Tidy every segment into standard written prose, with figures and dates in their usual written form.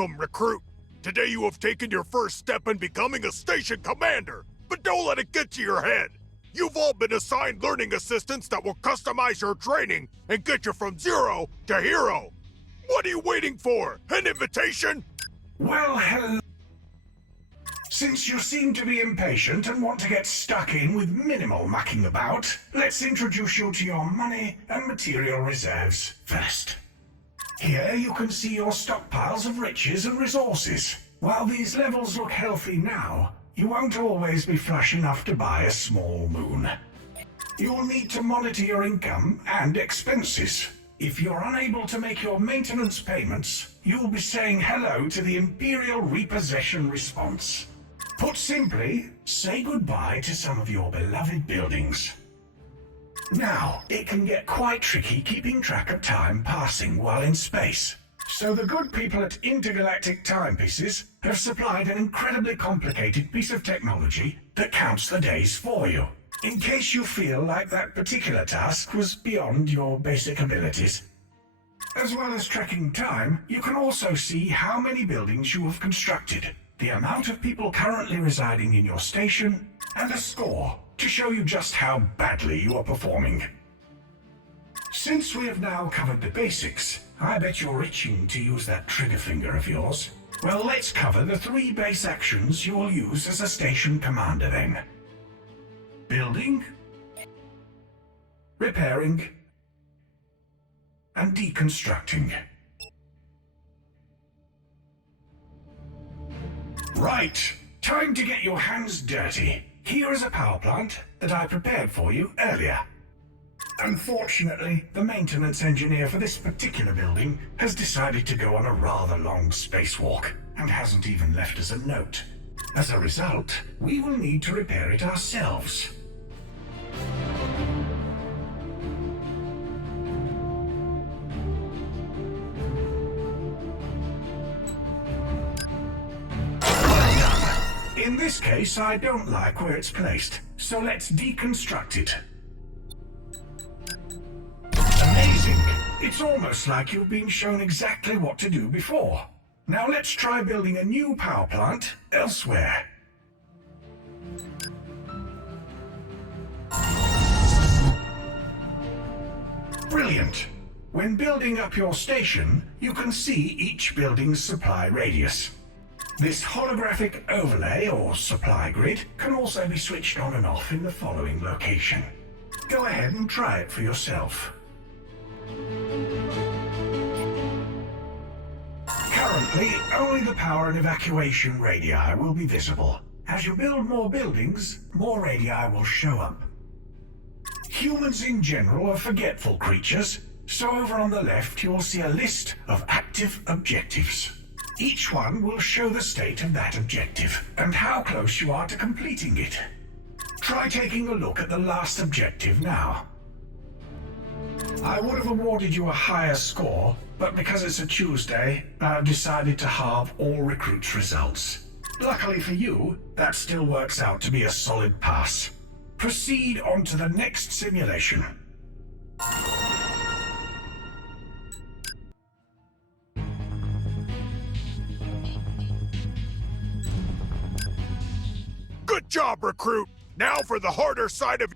Welcome, recruit! Today you have taken your first step in becoming a station commander, but don't let it get to your head! You've all been assigned learning assistants that will customize your training and get you from zero to hero! What are you waiting for? An invitation? Well, hello. Since you seem to be impatient and want to get stuck in with minimal mucking about, let's introduce you to your money and material reserves first. Here you can see your stockpiles of riches and resources. While these levels look healthy now, you won't always be flush enough to buy a small moon. You'll need to monitor your income and expenses. If you're unable to make your maintenance payments, you'll be saying hello to the Imperial Repossession response. Put simply, say goodbye to some of your beloved buildings. Now, it can get quite tricky keeping track of time passing while in space. So the good people at Intergalactic Timepieces have supplied an incredibly complicated piece of technology that counts the days for you, in case you feel like that particular task was beyond your basic abilities. As well as tracking time, you can also see how many buildings you have constructed, the amount of people currently residing in your station, and a score to show you just how badly you are performing. Since we have now covered the basics, I bet you're itching to use that trigger finger of yours. Well, let's cover the 3 base actions you will use as a station commander then. Building, repairing, and deconstructing. Right, time to get your hands dirty. Here is a power plant that I prepared for you earlier. Unfortunately, the maintenance engineer for this particular building has decided to go on a rather long spacewalk and hasn't even left us a note. As a result, we will need to repair it ourselves. In this case, I don't like where it's placed, so let's deconstruct it. Amazing! It's almost like you've been shown exactly what to do before. Now let's try building a new power plant elsewhere. Brilliant! When building up your station, you can see each building's supply radius. This holographic overlay or supply grid can also be switched on and off in the following location. Go ahead and try it for yourself. Currently, only the power and evacuation radii will be visible. As you build more buildings, more radii will show up. Humans in general are forgetful creatures, so over on the left you will see a list of active objectives. Each one will show the state of that objective and how close you are to completing it. Try taking a look at the last objective now. I would have awarded you a higher score, but because it's a Tuesday, I've decided to halve all recruits' results. Luckily for you, that still works out to be a solid pass. Proceed on to the next simulation. Good job, recruit! Now for the harder side of...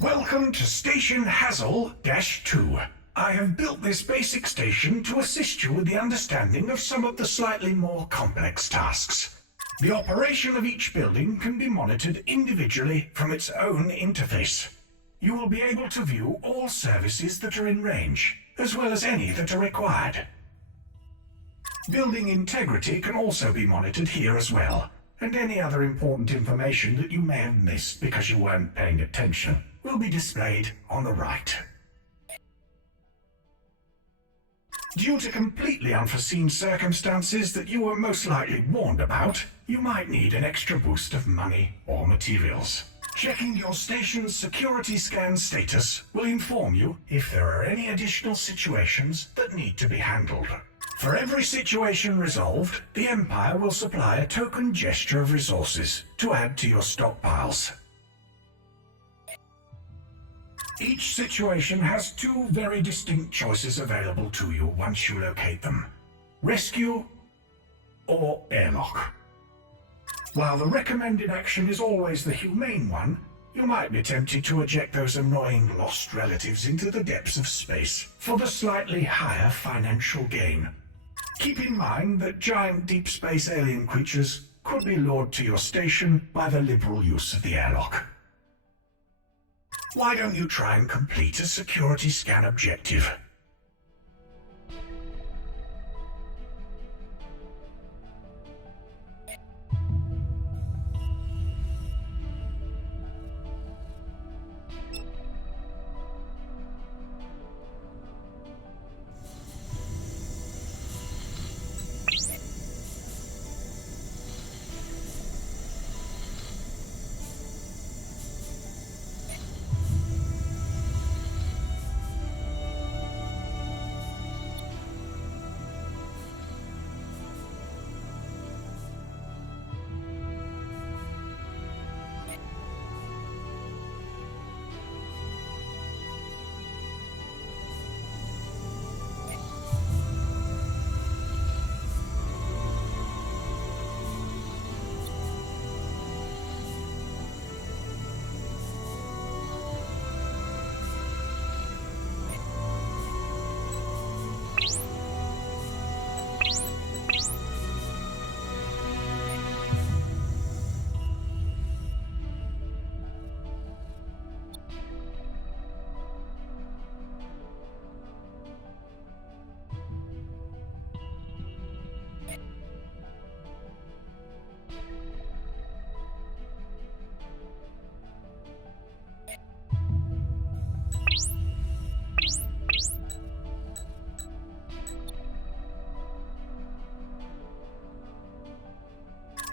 Welcome to Station Hazel-2. I have built this basic station to assist you with the understanding of some of the slightly more complex tasks. The operation of each building can be monitored individually from its own interface. You will be able to view all services that are in range, as well as any that are required. Building integrity can also be monitored here as well, and any other important information that you may have missed because you weren't paying attention will be displayed on the right. Due to completely unforeseen circumstances that you were most likely warned about, you might need an extra boost of money or materials. Checking your station's security scan status will inform you if there are any additional situations that need to be handled. For every situation resolved, the Empire will supply a token gesture of resources to add to your stockpiles. Each situation has 2 very distinct choices available to you once you locate them. rescue, or airlock. While the recommended action is always the humane one, you might be tempted to eject those annoying lost relatives into the depths of space for the slightly higher financial gain. Keep in mind that giant deep space alien creatures could be lured to your station by the liberal use of the airlock. Why don't you try and complete a security scan objective?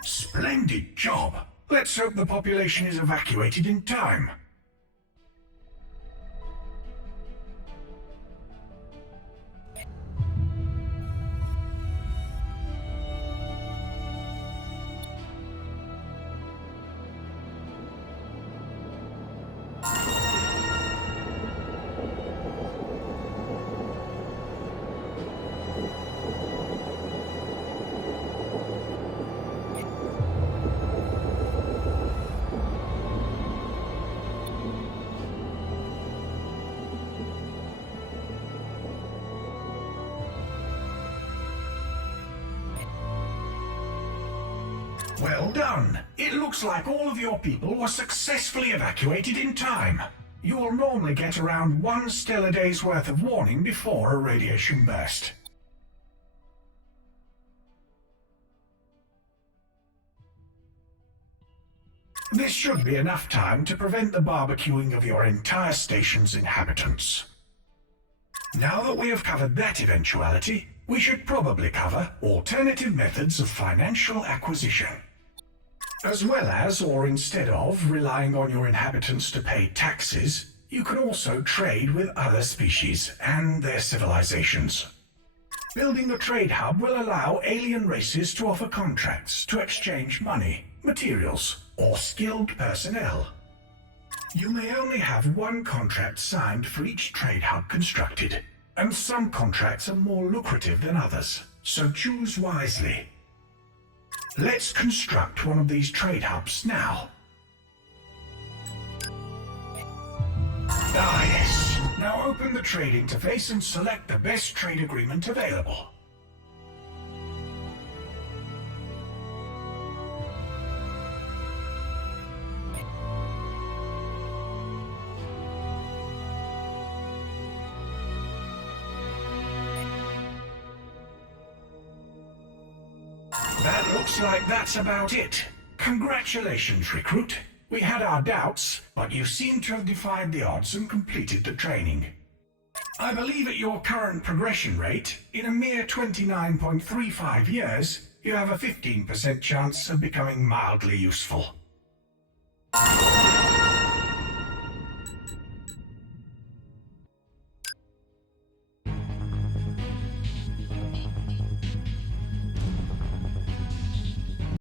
Splendid job! Let's hope the population is evacuated in time. Well done! It looks like all of your people were successfully evacuated in time. You'll normally get around 1 stellar day's worth of warning before a radiation burst. This should be enough time to prevent the barbecuing of your entire station's inhabitants. Now that we have covered that eventuality, we should probably cover alternative methods of financial acquisition. As well as, or instead of, relying on your inhabitants to pay taxes, you can also trade with other species and their civilizations. Building a trade hub will allow alien races to offer contracts to exchange money, materials, or skilled personnel. You may only have one contract signed for each trade hub constructed, and some contracts are more lucrative than others, so choose wisely. Let's construct one of these trade hubs now. Ah yes, now open the trade interface and select the best trade agreement available. That looks like that's about it. Congratulations, recruit. We had our doubts, but you seem to have defied the odds and completed the training. I believe at your current progression rate, in a mere 29.35 years, you have a 15% chance of becoming mildly useful.